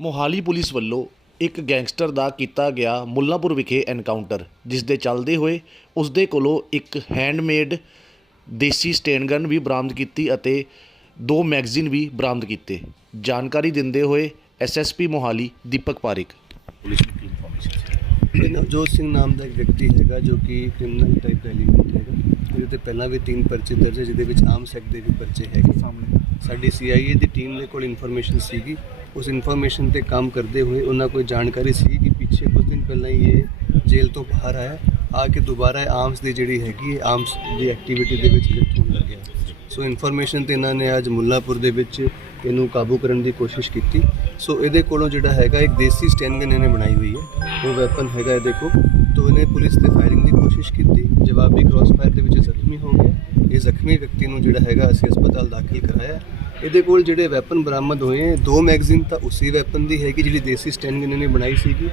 Mohali police ਵੱਲੋਂ ਇੱਕ gangster ਦਾ ਕੀਤਾ ਗਿਆ ਮੁੱਲਾਂਪੁਰ ਵਿਖੇ ਐਨਕਾਊਂਟਰ ਜਿਸ ਦੇ ਚੱਲਦੇ ਹੋਏ ਉਸ ਦੇ ਕੋਲੋਂ ਇੱਕ ਹੈਂਡਮੇਡ ਦੇਸੀ ਸਟੇਨ ਗਨ ਵੀ ਬਰਾਮਦ ਕੀਤੀ ਅਤੇ ਦੋ ਮੈਗਜ਼ੀਨ ਵੀ ਬਰਾਮਦ ਕੀਤੇ। ਜਾਣਕਾਰੀ ਦਿੰਦੇ ਹੋਏ ਐਸਐਸਪੀ ਮੋਹਾਲੀ ਦੀਪਕ ਪਾਰਿਕ। ਪੁਲਿਸ ਨੂੰ ਕੀ ਇਨਫੋਰਮੇਸ਼ਨ ਸੀ ਇਹ ਨਵਜੋਤ ਸਿੰਘ ਨਾਮ ਦਾ ਇੱਕ ਵਿਅਕਤੀ ਹੈਗਾ ਜੋ ਕਿ ਕ੍ਰਿਮੀਨਲ ਟਾਈਪ ਦਾ ਐਲੀਮੈਂਟ ਹੈਗਾ। ਉਹਦੇ ਤੇ ਪਹਿਲਾਂ ਵੀ ਤਿੰਨ ਪਰਚੇ ਦਰਜ ਹੈ ਜਿਹਦੇ ਵਿੱਚ ਆਮ ਸੈਕਟ ਦੇ ਵੀ ਪਰਚੇ ਹੈਗੇ। ਸਾਹਮਣੇ। ਸਾਡੀ ਸੀਆਈਏ ਦੀ ਟੀਮ ਦੇ ਕੋਲ ਇਨਫੋਰਮੇਸ਼ਨ ਸੀਗੀ। ਉਸ ਇਨਫੋਰਮੇਸ਼ਨ ਤੇ ਕੰਮ ਕਰਦੇ ਹੋਏ ਉਹਨਾਂ ਕੋਈ ਜਾਣਕਾਰੀ ਸੀ ਕਿ ਪਿੱਛੇ ਕੁਝ ਦਿਨ ਪਹਿਲਾਂ ਹੀ ਇਹ ਜੇਲ੍ਹ ਤੋਂ ਬਾਹਰ ਆਇਆ। ਆ ਕੇ ਦੁਬਾਰਾ ਆਰਮਸ ਦੀ ਜਿਹੜੀ ਹੈਗੀ ਆਰਮਸ ਦੀ ਐਕਟੀਵਿਟੀ ਦੇ ਵਿੱਚ ਲਿਪਤ ਹੋਣ ਲੱਗਿਆ। ਸੋ ਇਨਫੋਰਮੇਸ਼ਨ ਤੇ ਇਹਨਾਂ ਨੇ ਅੱਜ ਮੁੱਲਾਪੁਰ ਦੇ ਵਿੱਚ ਇਹਨੂੰ ਕਾਬੂ ਕਰਨ ਦੀ ਕੋਸ਼ਿਸ਼ ਕੀਤੀ। ਸੋ ਇਹਦੇ ਕੋਲੋਂ ਜਿਹੜਾ ਹੈਗਾ ਇੱਕ ਦੇਸੀ ਸਟੈਨ ਗਨ ਇਹਨੇ ਬਣਾਈ ਹੋਈ ਹੈ। ਉਹ ਵੈਪਨ ਹੈਗਾ ਇਹਦੇ ਕੋਲ। ਤੋਂ ਇਹਨੇ ਪੁਲਿਸ ਤੇ ਕੋਸ਼ਿਸ਼ ਕੀਤੀ। ਜਵਾਬੀ ਕ੍ਰਾਸ ਫਾਇਰ ਦੇ ਵਿੱਚ ਜ਼ਖਮੀ ਹੋ ਗਿਆ ਇਹ ਜ਼ਖਮੀ ਵਿਅਕਤੀ ਨੂੰ ਜਿਹੜਾ ਹੈਗਾ ਅਸੀਂ ਹਸਪਤਾਲ ਦਾਖਲ ਕਰਾਇਆ। ਇਹਦੇ ਕੋਲ ਜਿਹੜੇ ਵੈਪਨ ਬਰਾਮਦ ਹੋਏ ਦੋ ਮੈਗਜ਼ੀਨ ਤਾਂ ਉਸੇ ਵੈਪਨ ਦੀ ਹੈਗੀ ਜਿਹੜੀ ਦੇਸੀ ਸਟੈਨ ਗਨ ਨੇ ਬਣਾਈ ਸੀਗੀ।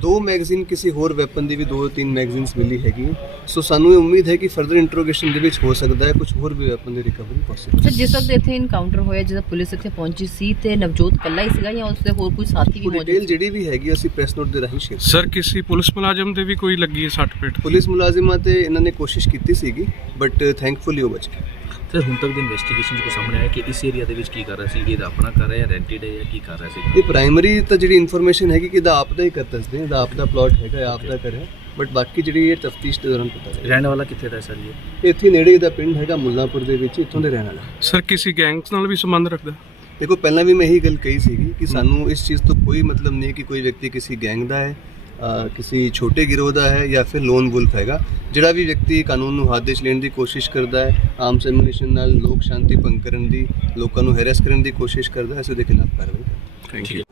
ਦੋ ਮੈਗਜ਼ੀਨ ਕਿਸੇ ਹੋਰ ਵੈਪਨ ਦੀ ਵੀ ਦੋ ਤਿੰਨ ਮੈਗਜ਼ੀਨਸ ਮਿਲੀ ਹੈਗੀ। ਸੋ ਸਾਨੂੰ ਇਹ ਉਮੀਦ ਹੈ ਕਿ ਫਰਦਰ ਇੰਟਰੋਗੇਸ਼ਨ ਦੇ ਵਿੱਚ ਹੋ ਸਕਦਾ ਹੈ ਕੁਝ ਹੋਰ ਵੀ ਵੈਪਨ ਦੀ ਰਿਕਵਰੀ ਪੋਸੀਬਲ ਸਰ ਜਿਸ ਵਕਤ ਇੱਥੇ ਇਨਕਾਊਂਟਰ ਹੋਇਆ ਜਦੋਂ ਪੁਲਿਸ ਇੱਥੇ ਪਹੁੰਚੀ ਸੀ ਤੇ ਨਵਜੋਤ ਇਕੱਲਾ ਹੀ ਸੀਗਾ ਜਾਂ ਉਸਦੇ ਹੋਰ ਕੋਈ ਸਾਥੀ ਵੀ ਮੌਜੂਦ ਡਿਟੇਲ ਸੀ ਜਿਹੜੀ ਵੀ ਹੈਗੀ ਅਸੀਂ ਪ੍ਰੈਸ ਨੋਟ ਦੇ ਰਾਹੀਂ ਸ਼ੇਅਰ ਸਰ ਕਿਸੇ ਪੁਲਿਸ ਮੁਲਾਜ਼ਮ ਦੇ ਵੀ ਕੋਈ ਲੱਗੀ ਹੈ ਸੱਟ ਪੇਟ ਪੁਲਿਸ ਮੁਲਾਜ਼ਮਾਂ ਤੇ ਇਹਨਾਂ ਨੇ ਕੋਸ਼ਿਸ਼ ਕੀਤੀ ਸੀਗੀ ਬਟ ਥੈਂਕਫੁਲੀ ਉਹ ਬਚ ਗਏ। ਸਰ ਹੁਣ ਤੱਕ ਦੀ ਇਨਵੈਸਟੀਗੇਸ਼ਨ ਜੋ ਸਾਹਮਣੇ ਆਇਆ ਕਿ ਇਸ ਏਰੀਆ ਦੇ ਵਿੱਚ ਕੀ ਕਰ ਰਿਹਾ ਸੀ? ਇਹਦਾ ਆਪਣਾ ਕਰ ਰਿਹਾ ਜਾਂ ਰੈਂਟਡ ਹੈ ਜਾਂ ਕੀ ਕਰ ਰਿਹਾ ਸੀ? ਇਹ ਪ੍ਰਾਇਮਰੀ ਤਾਂ ਜਿਹੜੀ ਇਨਫੋਰਮੇਸ਼ਨ ਹੈਗੀ ਕਿ ਇਹਦਾ ਆਪ ਦਾ ਹੀ ਕਰ ਦੱਸਦੇ ਇਹਦਾ ਆਪ ਦਾ ਪਲਾਟ ਹੈਗਾ ਇਹ ਆਪ ਦਾ ਕਰਿਆ। ਬਟ ਬਾਕੀ ਜਿਹੜੀ ਇਹ ਤਫਤੀਸ਼ ਦੇ ਦੌਰਾਨ ਪਤਾ ਚੱਲੇਗਾ ਰਹਿਣ ਵਾਲਾ ਕਿੱਥੇ ਦਾ ਹੈ ਸਰ ਜੀ? ਇੱਥੇ ਨੇੜੇ ਇਹਦਾ ਪਿੰਡ ਹੈਗਾ ਮੁੱਲਾਂਪੁਰ ਦੇ ਵਿੱਚ ਇੱਥੋਂ ਦੇ ਰਹਿਣ ਵਾਲਾ। ਸਰ ਕਿਸੇ ਗੈਂਗਸ ਨਾਲ ਵੀ ਸੰਬੰਧ ਰੱਖਦਾ? ਦੇਖੋ ਪਹਿਲਾਂ ਵੀ ਮੈਂ ਇਹੀ ਗੱਲ ਕਹੀ ਸੀਗੀ ਕਿ ਸਾਨੂੰ ਇਸ ਚੀਜ਼ ਤੋਂ ਕੋਈ ਮਤਲਬ ਨਹੀਂ ਕਿ ਕੋਈ ਵਿਅਕਤੀ ਕਿਸੇ ਗੈਂਗ ਦਾ ਹੈ। ਕਿਸੇ ਛੋਟੇ ਗਿਰੋਹ ਦਾ ਹੈ ਜਾਂ ਫਿਰ ਲੋਨ ਵੁਲਫ ਹੈਗਾ, ਜਿਹੜਾ ਵੀ ਵਿਅਕਤੀ ਕਾਨੂੰਨ ਨੂੰ ਹੱਥ 'ਚ ਲੈਣ ਦੀ ਕੋਸ਼ਿਸ਼ ਕਰਦਾ ਹੈ, ਆਮ ਸੈਮਿਨੇਸ਼ਨ ਨਾਲ ਲੋਕ ਸ਼ਾਂਤੀ ਭੰਗ ਕਰਨ ਦੀ, ਲੋਕਾਂ ਨੂੰ ਹੈਰੈਸ ਕਰਨ ਦੀ ਕੋਸ਼ਿਸ਼ ਕਰਦਾ ਹੈ, ਅਸੀਂ ਉਹਦੇ ਖਿਲਾਫ ਕਾਰਵਾਈ ਕਰਾਂਗੇ। Thank you